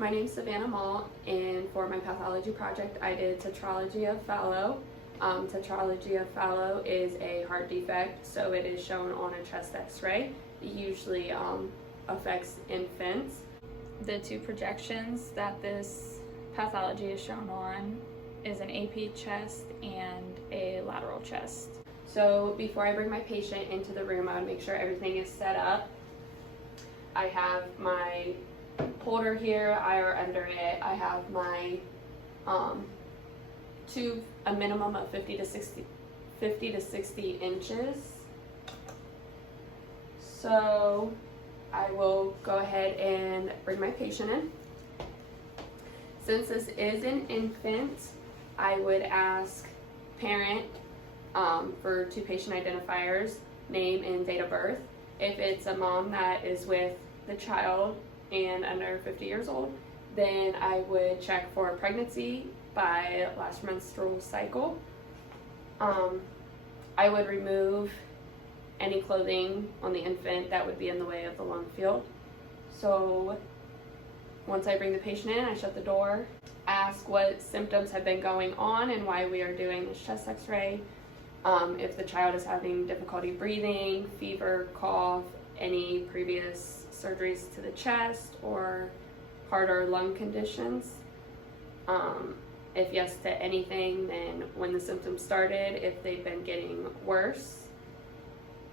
My name is Savannah Mall, and for my pathology project, I did tetralogy of Fallot. Tetralogy of Fallot is a heart defect, so it is shown on a chest x-ray. It usually affects infants. The two projections that this pathology is shown on is an AP chest and a lateral chest. So before I bring my patient into the room, I would make sure everything is set up. I have my holder here, or under it, I have my tube, a minimum of 50 to 60 inches. So I will go ahead and bring my patient in. Since this is an infant, I would ask parent for two patient identifiers, name and date of birth. If it's a mom that is with the child and under 50 years old, then I would check for pregnancy by last menstrual cycle. I would remove any clothing on the infant that would be in the way of the lung field. So once I bring the patient in, I shut the door, ask what symptoms have been going on and why we are doing this chest x-ray. If the child is having difficulty breathing, fever, cough, any previous surgeries to the chest or heart or lung conditions. If yes to anything, then when the symptoms started, if they've been getting worse,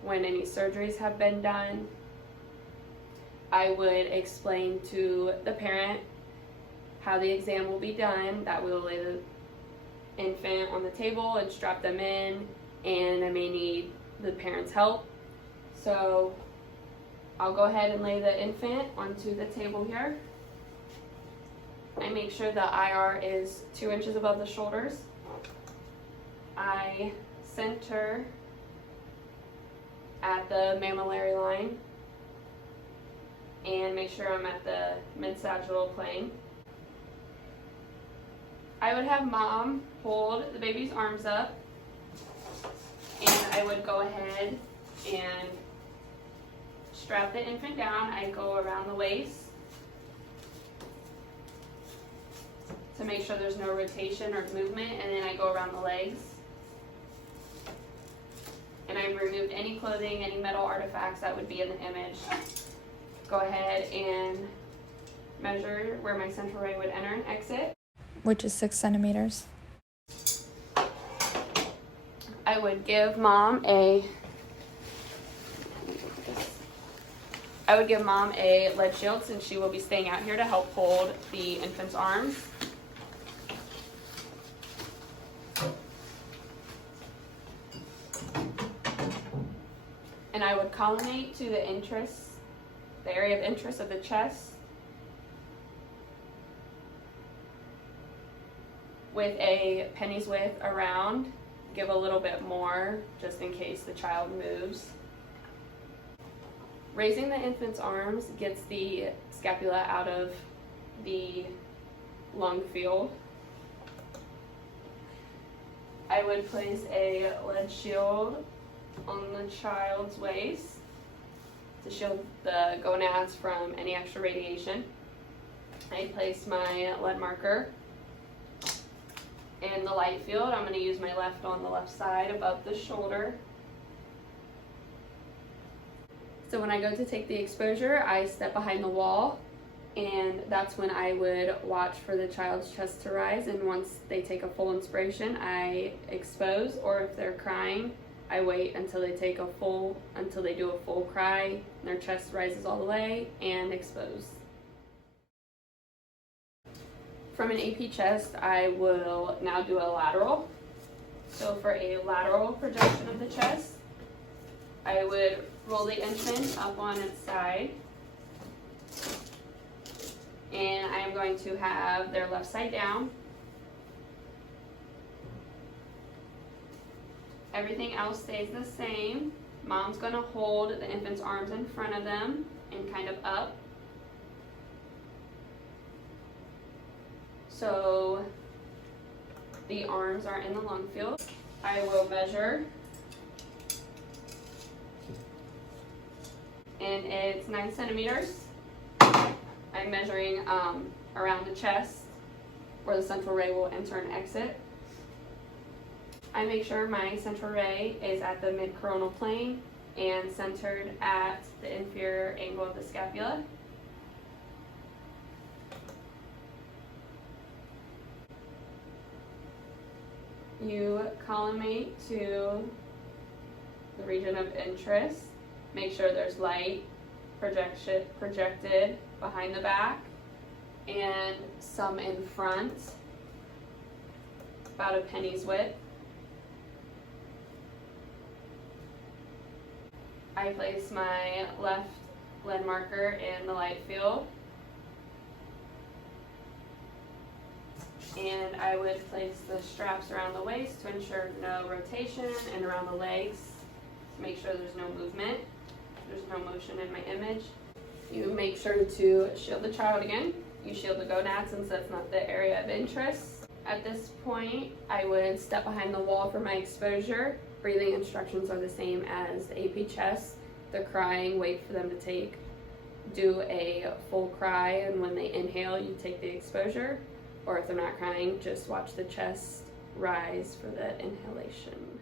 when any surgeries have been done. I would explain to the parent how the exam will be done, that we will lay the infant on the table and strap them in, and I may need the parent's help. So I'll go ahead and lay the infant onto the table here. I make sure the IR is 2 inches above the shoulders. I center at the mammillary line and make sure I'm at the mid-sagittal plane. I would have mom hold the baby's arms up, and I would go ahead and strap the infant down. I go around the waist to make sure there's no rotation or movement, and then I go around the legs. And I've removed any clothing, any metal artifacts that would be in the image. Go ahead and measure where my central ray would enter and exit. Which is 6 centimeters. I would give mom a lead shield, since she will be staying out here to help hold the infant's arms. And I would collimate to the area of interest of the chest with a penny's width around. Give a little bit more just in case the child moves. Raising the infant's arms gets the scapula out of the lung field. I would place a lead shield on the child's waist to shield the gonads from any extra radiation. I place my lead marker in the light field. I'm going to use my left on the left side above the shoulder. So when I go to take the exposure, I step behind the wall, and that's when I would watch for the child's chest to rise, and once they take a full inspiration, I expose, or if they're crying, I wait until they do a full cry, and their chest rises all the way, and expose. From an AP chest, I will now do a lateral. So for a lateral projection of the chest, I would roll the infant up on its side, and I am going to have their left side down. Everything else stays the same. Mom's going to hold the infant's arms in front of them and kind of up. So the arms are in the lung field. I will measure, and it's 9 centimeters. I I'm measuring around the chest where the central ray will enter and exit. I make sure my central ray is at the mid-coronal plane and centered at the inferior angle of the scapula. You collimate to the region of interest. Make sure there's light projected behind the back and some in front, about a penny's width. I place my left lead marker in the light field, and I would place the straps around the waist to ensure no rotation, and around the legs to make sure there's no movement. There's no motion in my image. You make sure to shield the child again. You shield the gonad since that's not the area of interest. At this point, I would step behind the wall for my exposure. Breathing instructions are the same as the AP chest. If they're crying, wait for them to do a full cry, and when they inhale, you take the exposure. Or if they're not crying, just watch the chest rise for the inhalation.